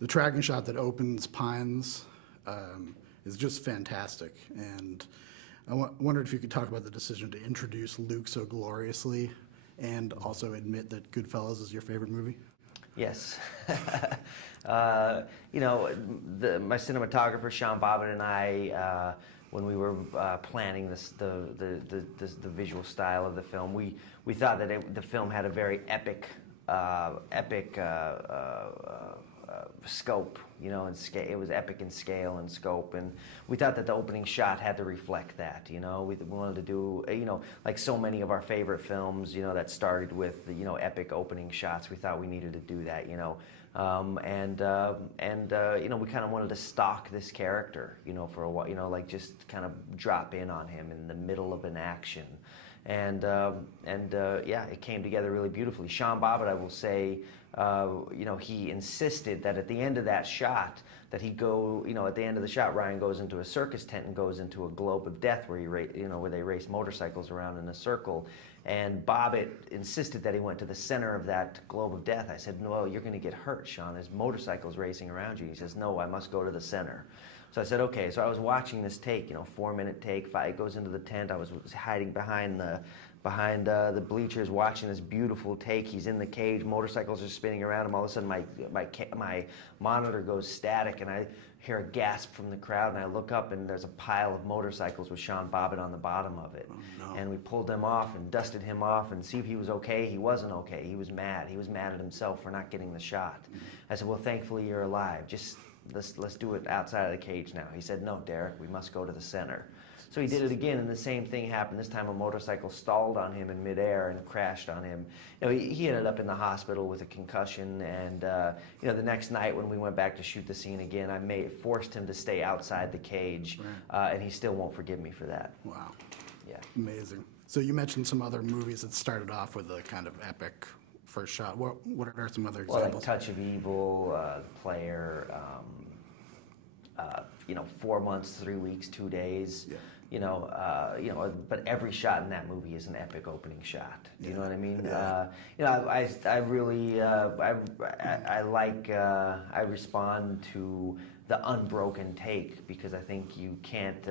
The tracking shot that opens Pines is just fantastic. And I wondered if you could talk about the decision to introduce Luke so gloriously and also admit that Goodfellas is your favorite movie. Yes. You know, my cinematographer, Sean Bobbitt, and I, when we were planning the visual style of the film, we thought that the film had a very epic scope, you know, and scale. It was epic in scale and scope, and we thought that the opening shot had to reflect that. You know, we wanted to do, you know, like so many of our favorite films, you know, that started with, you know, epic opening shots. We thought we needed to do that, you know, you know, we kind of wanted to stalk this character, you know, for a while, you know, like just kind of drop in on him in the middle of an action. And yeah, it came together really beautifully. Sean Bobbitt, I will say, you know, he insisted that at the end of that shot, that he go, you know, at the end of the shot, Ryan goes into a circus tent and goes into a globe of death where where they race motorcycles around in a circle. And Bobbitt insisted that he went to the center of that globe of death. I said, no, you're going to get hurt, Sean. There's motorcycles racing around you. He says, no, I must go to the center. So I said, okay. So I was watching this take, you know, 4-minute take. It goes into the tent. I was hiding behind the bleachers, watching this beautiful take. He's in the cage. Motorcycles are spinning around him. All of a sudden, my monitor goes static, and I hear a gasp from the crowd. And I look up, and there's a pile of motorcycles with Sean Bobbitt on the bottom of it. Oh, no. And we pulled them off and dusted him off and see if he was okay. He wasn't okay. He was mad. He was mad at himself for not getting the shot. I said, well, thankfully you're alive. Just let's do it outside of the cage now. He said, no, Derek, we must go to the center. So he did it again, and the same thing happened. This time a motorcycle stalled on him in midair and crashed on him. You know, he ended up in the hospital with a concussion, and you know, the next night when we went back to shoot the scene again, I forced him to stay outside the cage, and he still won't forgive me for that. Wow. Yeah. Amazing. So you mentioned some other movies that started off with a kind of epic first shot. What are some other examples? Well, like Touch of Evil, The Player, you know, 4 months, 3 weeks, 2 days. Yeah. You know, but every shot in that movie is an epic opening shot. Do you know what I mean? Yeah. You know, I really, I respond to the unbroken take because I think you can't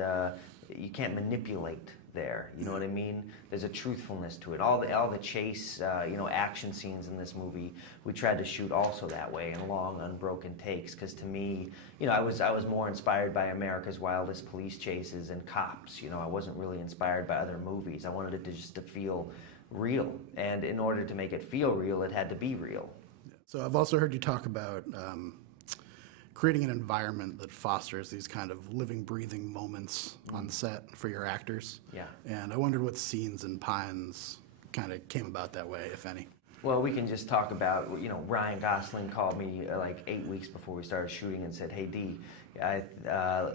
manipulate there. You know what I mean? There's a truthfulness to it. All the chase, you know, action scenes in this movie, we tried to shoot also that way in long, unbroken takes. Because to me, you know, I was more inspired by America's Wildest Police Chases and Cops. You know, I wasn't really inspired by other movies. I wanted it to just to feel real, and in order to make it feel real, it had to be real. So I've also heard you talk about creating an environment that fosters these kind of living, breathing moments on set for your actors. Yeah. And I wondered what scenes in Pines kind of came about that way, if any. Well, we can just talk about, you know, Ryan Gosling called me like 8 weeks before we started shooting and said, hey, D,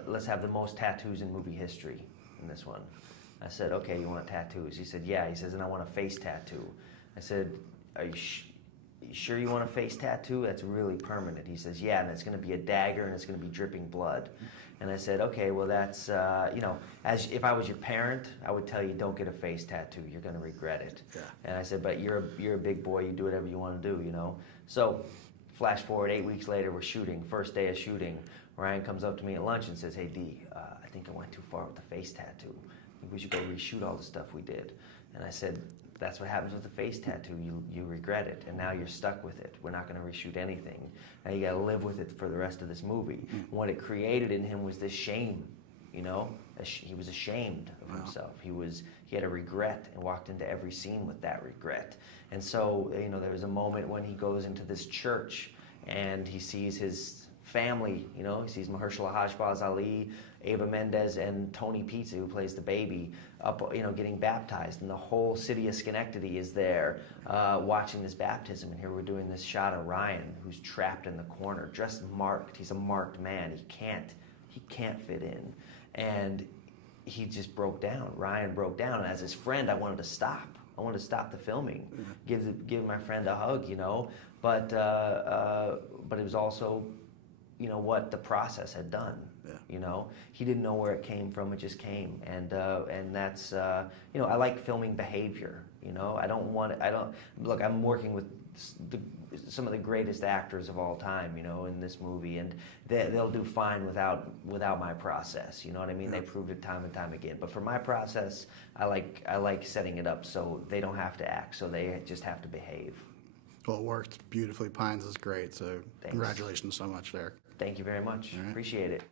let's have the most tattoos in movie history in this one. I said, okay, you want tattoos? He said, yeah. He says, and I want a face tattoo. I said, are you sure you want a face tattoo? That's really permanent. He says, yeah, and it's going to be a dagger and it's going to be dripping blood. And I said, okay, well, that's, you know, as if I was your parent, I would tell you, don't get a face tattoo. You're going to regret it. Yeah. And I said, but you're a big boy. You do whatever you want to do, you know. So flash forward 8 weeks later, we're shooting. First day of shooting, Ryan comes up to me at lunch and says, hey, D, I think I went too far with the face tattoo. I think we should go reshoot all the stuff we did. And I said, that's what happens with the face tattoo. You regret it, and now you're stuck with it. We're not going to reshoot anything. Now you got to live with it for the rest of this movie. And what it created in him was this shame, you know? He was ashamed of himself. He had a regret and walked into every scene with that regret. And so, you know, there was a moment when he goes into this church and he sees his family, you know, he sees Mahershala Hashbaz Ali, Ava Mendez, and Tony Pizza, who plays the baby, up, you know, getting baptized, and the whole city of Schenectady is there watching this baptism. And here we're doing this shot of Ryan, who's trapped in the corner, just marked. He's a marked man. He can't fit in, and he just broke down. Ryan broke down, and as his friend, I wanted to stop. I wanted to stop the filming, give my friend a hug, you know. But it was also, you know, what the process had done. Yeah. You know, he didn't know where it came from; it just came, and that's you know, I like filming behavior. You know, I don't look. I'm working with some of the greatest actors of all time, you know, in this movie, and they'll do fine without my process. You know what I mean? Yeah. They proved it time and time again. But for my process, I like setting it up so they don't have to act, so they just have to behave. Well, it worked beautifully. Pines is great, so Thanks. congratulations so much, Derek. Thank you very much. All right. Appreciate it.